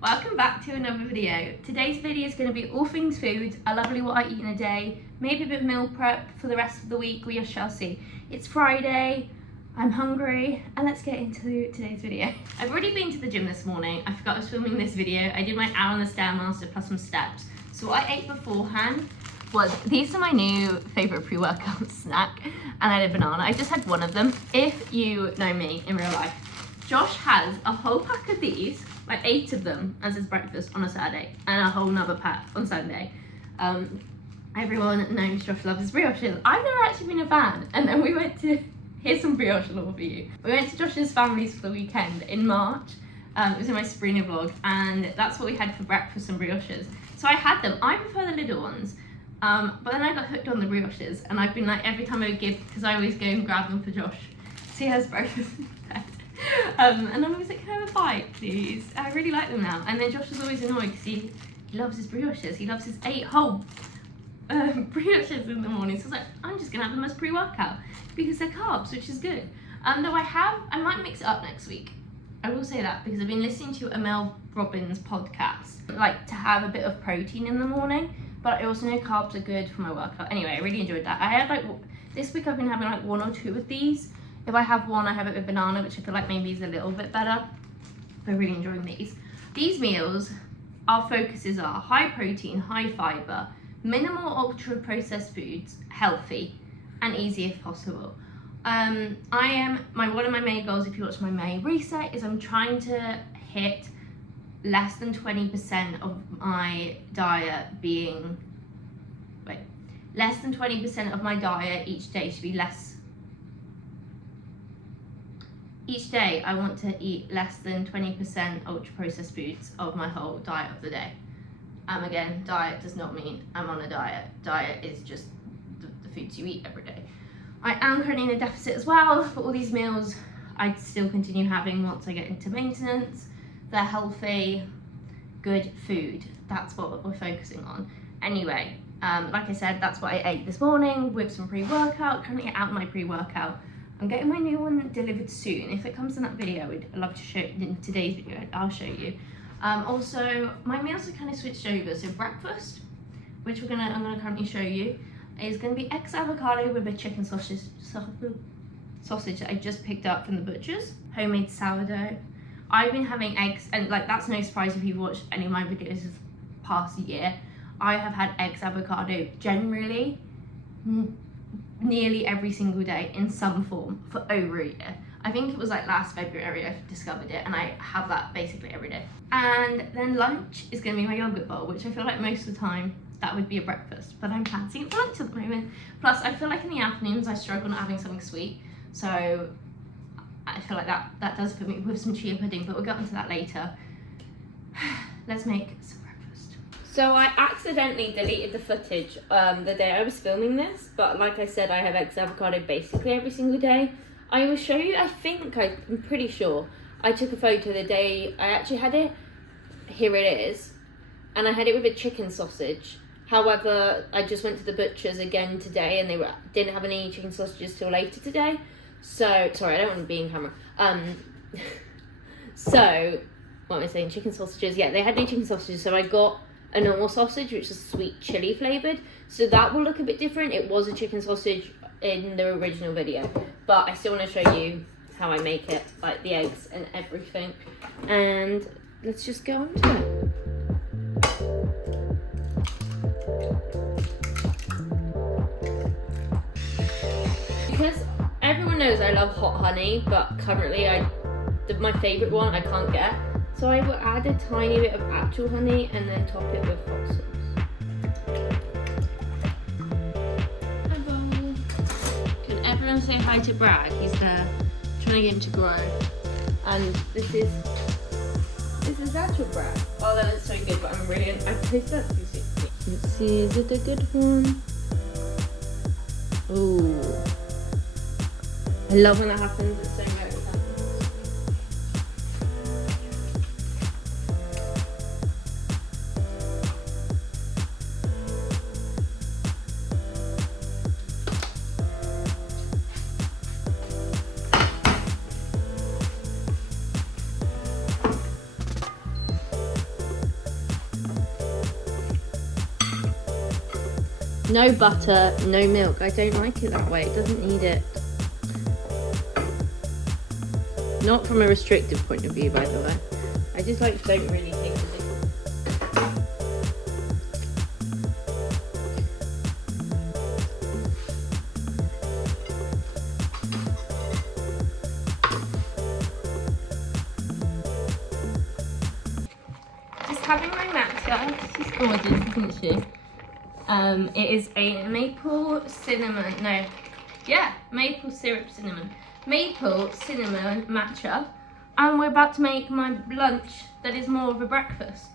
Welcome back to another video. Today's video is going to be all things food, a lovely what I eat in a day, maybe a bit of meal prep for the rest of the week, we shall see. It's Friday, I'm hungry, and let's get into today's video. I've already been to the gym this morning. I forgot I was filming this video. I did my hour on the Stairmaster plus some steps. So what I ate beforehand was, these are my new favourite pre-workout snack, and I had a banana. I just had one of them. If you know me in real life, Josh has a whole pack of these, like 8 of them as his breakfast on a Saturday, and a whole nother pack on Sunday. Everyone knows Josh loves his brioches. I've never actually been a fan, and then we went to, here's some brioche lore for you. We went to Josh's family's for the weekend in March. It was in my Sabrina vlog, and that's what we had for breakfast, some brioches. So I had them. I prefer the little ones, but then I got hooked on the brioches, and I've been like, every time I would give, because I always go and grab them for Josh, so he has breakfast in bed. And I'm always like, can I have a bite, please? I really like them now. And then Josh is always annoyed because he loves his brioches. He loves his 8 whole brioches in the morning. So I was like, I'm just going to have them as pre-workout because they're carbs, which is good. Though I might mix it up next week. I will say that because I've been listening to a Mel Robbins podcast, like to have a bit of protein in the morning, but I also know carbs are good for my workout. Anyway, I really enjoyed that. I had like, this week I've been having like 1 or 2 of these. If I have one, I have it with banana, which I feel like maybe is a little bit better. I'm really enjoying these. These meals, our focuses are high protein, high fiber, minimal ultra processed foods, healthy, and easy if possible. One of my main goals, if you watch my May reset, is I'm trying to hit less than 20% of my diet being, less than 20% of my diet each day should be less. Each day, I want to eat less than 20% ultra-processed foods of my whole diet of the day. Again, diet does not mean I'm on a diet. Diet is just the foods you eat every day. I am currently in a deficit as well, but all these meals I still continue having once I get into maintenance. They're healthy, good food. That's what we're focusing on. Anyway, like I said, that's what I ate this morning with some pre-workout. Currently out my pre-workout. I'm getting my new one delivered soon. If it comes in that video, I'd love to show it in today's video. I'll show you. Also, my meals are kind of switched over. So breakfast, which I'm gonna currently show you, is gonna be eggs avocado with a chicken sausage that I just picked up from the butcher's. Homemade sourdough. I've been having eggs, and like that's no surprise if you've watched any of my videos this past year. I have had eggs avocado generally nearly every single day in some form for over a year. I think it was like last February I discovered it, and I have that basically every day. And then lunch is going to be my yogurt bowl, which I feel like most of the time that would be a breakfast, but I'm fancying it for lunch at the moment. Plus I feel like in the afternoons I struggle not having something sweet, so I feel like that does put me with some chia pudding, but we'll get onto that later. Let's make some breakfast. So I accidentally deleted the footage the day I was filming this, but like I said, I have eggs avocado basically every single day. I will show you, I'm pretty sure, I took a photo the day I actually had it. Here it is. And I had it with a chicken sausage. However, I just went to the butcher's again today, and they didn't have any chicken sausages till later today. So, sorry, I don't want to be in camera. So, what am I saying? Chicken sausages. Yeah, they had no chicken sausages, so I got a normal sausage, which is sweet chili flavoured. So that will look a bit different. It was a chicken sausage in the original video, but I still want to show you how I make it, like the eggs and everything. And let's just go on to it. Because everyone knows I love hot honey, but currently my favourite one I can't get. So I will add a tiny bit of actual honey and then top it with hot sauce. Can everyone say hi to Brad? He's there trying to get him to grow. And this is actual Brad. Oh, that looks so good, but I tasted that too sweet. Let's see, is it a good one? Ooh. I love when that happens, it's so rare. No butter, no milk. I don't like it that way. It doesn't need it. Not from a restrictive point of view, by the way. I just like don't really take the difference. Just having my matcha. She's gorgeous, isn't she? It is a maple cinnamon matcha, and we're about to make my lunch that is more of a breakfast.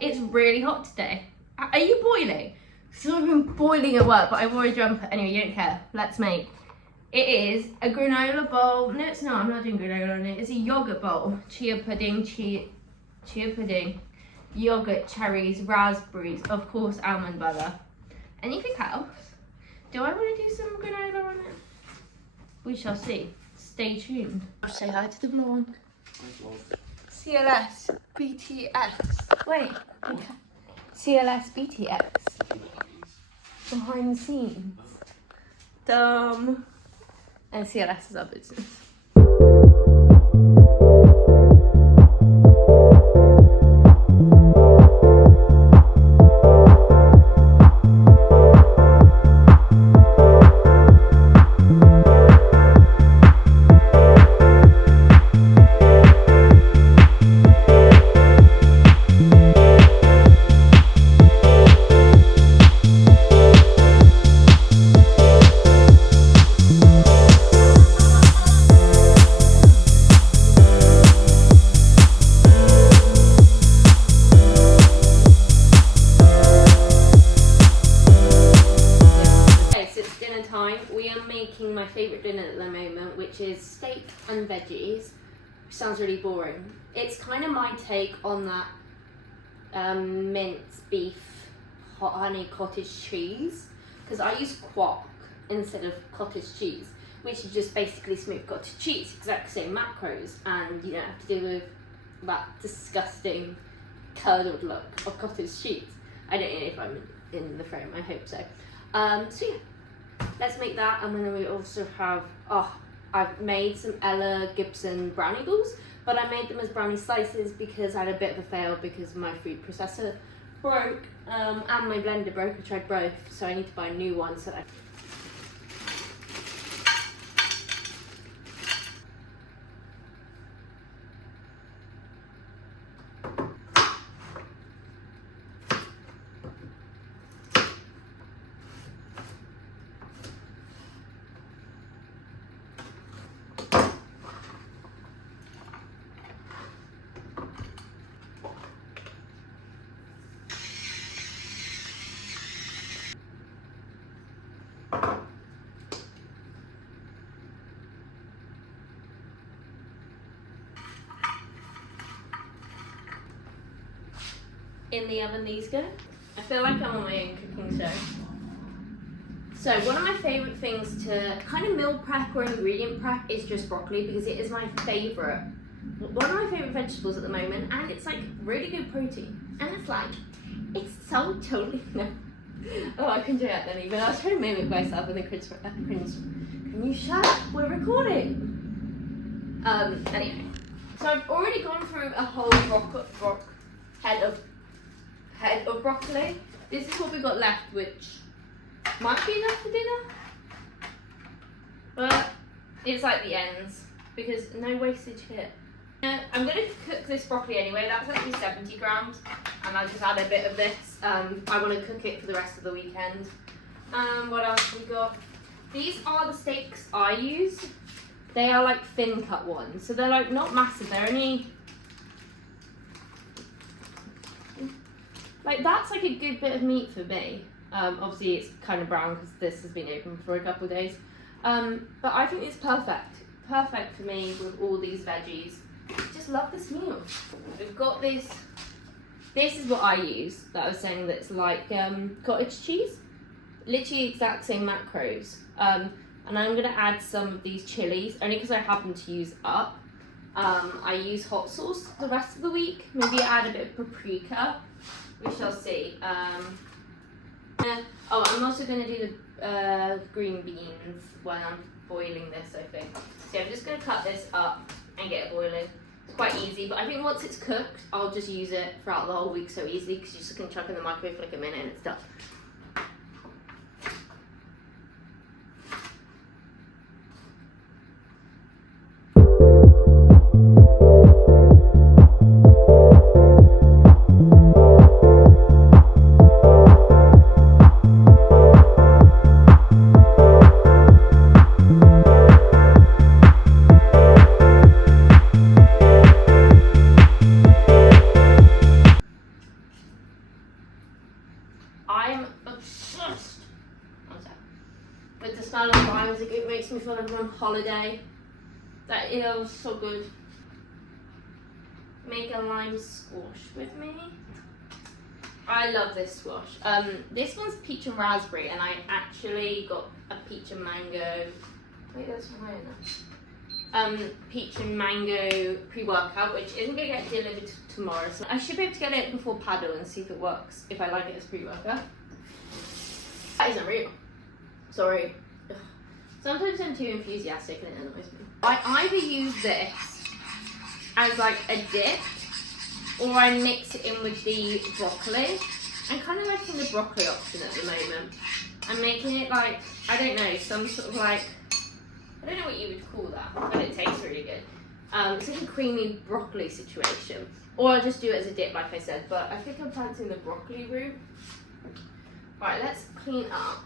It's really hot today. Are you boiling? So I've been boiling at work, but I wore a jumper. Anyway, you don't care. Let's make. It is a granola bowl. No, it's not. I'm not doing granola on it. It's a yogurt bowl. Chia pudding, yogurt, cherries, raspberries, of course, almond butter. Anything else? Do I want to do some granola on it? We shall see. Stay tuned. I'll say hi to the vlog. CLS BTS. Wait. Okay. CLS BTS. Behind the scenes. Dumb. And CLS is our business. My favourite dinner at the moment, which is steak and veggies. Sounds really boring. It's kind of my take on that minced beef hot honey cottage cheese, because I use quark instead of cottage cheese, which is just basically smooth cottage cheese, exact same macros, and you don't have to deal with that disgusting curdled look of cottage cheese. I don't know if I'm in the frame, I hope so. So yeah. Let's make that, and then we also have, I've made some Ella Gibson brownie balls, but I made them as brownie slices because I had a bit of a fail because my food processor broke, and my blender broke. I tried both, so I need to buy a new one. So in the oven these go. I feel like I'm on my own cooking show. So one of my favourite things to kind of meal prep or ingredient prep is just broccoli, because it is my favourite, one of my favourite vegetables at the moment, and it's like really good protein. And it's so totally, no. Oh, I couldn't do that then even. I was trying to mimic myself and then cringe. Can you shut up? We're recording. Anyway. So I've already gone through a whole head of broccoli. This is what we got left, which might be enough for dinner, but it's like the ends because no wastage here. I'm going to cook this broccoli anyway. That's actually 70 grams, and I'll just add a bit of this. I want to cook it for the rest of the weekend. What else have we got? These are the steaks I use. They are like thin cut ones, so they're like not massive. They're only like, that's like a good bit of meat for me. Obviously it's kind of brown because this has been open for a couple of days. But I think it's perfect. Perfect for me with all these veggies. Just love this meal. We've got this. This is what I use, that I was saying, that's like cottage cheese. Literally exact same macros. And I'm going to add some of these chilies, only because I happen to use up. I use hot sauce the rest of the week. Maybe add a bit of paprika. We shall see. Oh, I'm also going to do the green beans while I'm boiling this, I think. So I'm just going to cut this up and get it boiling. It's quite easy, but I think once it's cooked, I'll just use it throughout the whole week so easily because you just can chuck in the microwave for like a minute and it's done. I'm obsessed with the smell of limes. It makes me feel like I'm on holiday. That is so good. Make a lime squash with me. I love this squash. This one's peach and raspberry, and I actually got a peach and mango. Wait, there's one there. Peach and mango pre-workout, which isn't going to get delivered tomorrow. So I should be able to get it before paddle and see if it works, if I like it as pre-workout. That isn't real. Sorry. Ugh. Sometimes I'm too enthusiastic and it annoys me. I either use this as like a dip, or I mix it in with the broccoli. I'm kind of liking the broccoli option at the moment. I'm making it like, I don't know, some sort of like, I don't know what you would call that, but it tastes really good. It's like a creamy broccoli situation. Or I'll just do it as a dip, like I said, but I think I'm fancying the broccoli route. Right, let's clean up.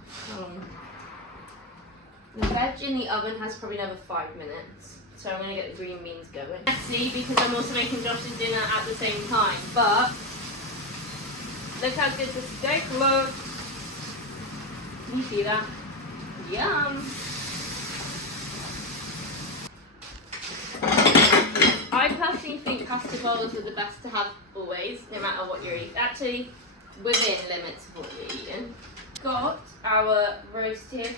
The veg in the oven has probably another 5 minutes, so I'm going to get the green beans going. Messy because I'm also making Josh's dinner at the same time, but look how good this is. Take a look. Can you see that? Yum. I personally think pasta bowls are the best to have always, no matter what you're eating. Actually, within limits of what you're eating. Got our roasted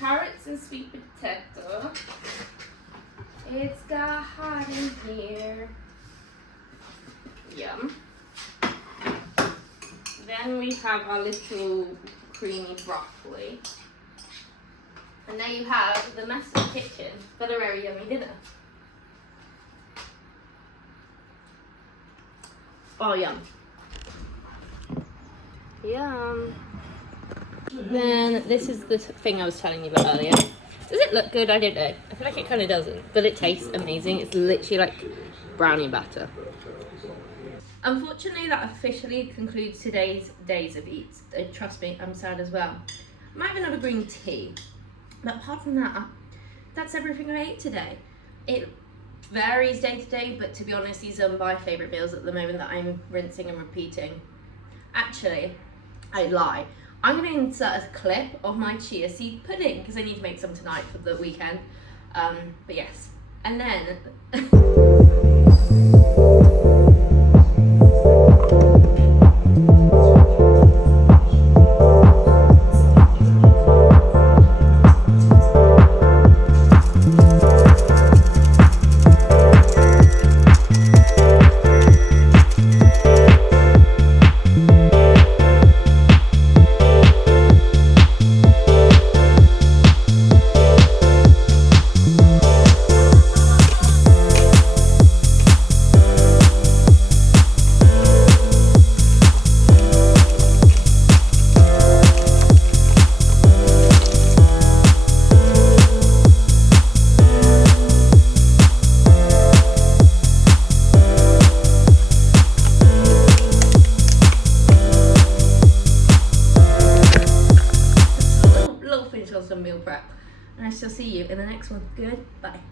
carrots and sweet potato. It's got hot in here. Yum. Then we have our little creamy broccoli. And there you have the mess of the kitchen for the very yummy dinner. Oh, yum. Yum. Then this is the thing I was telling you about earlier. Does it look good? I don't know. I feel like it kind of doesn't, but it tastes amazing. It's literally like brownie batter. Unfortunately, that officially concludes today's Days of Eats. Trust me, I'm sad as well. I might have another green tea, but apart from that, that's everything I ate today. It varies day to day, but to be honest, these are my favourite meals at the moment that I'm rinsing and repeating. Actually, I lie. I'm going to insert a clip of my chia seed pudding because I need to make some tonight for the weekend. But yes, and then some meal prep, and I shall see you in the next one. Goodbye.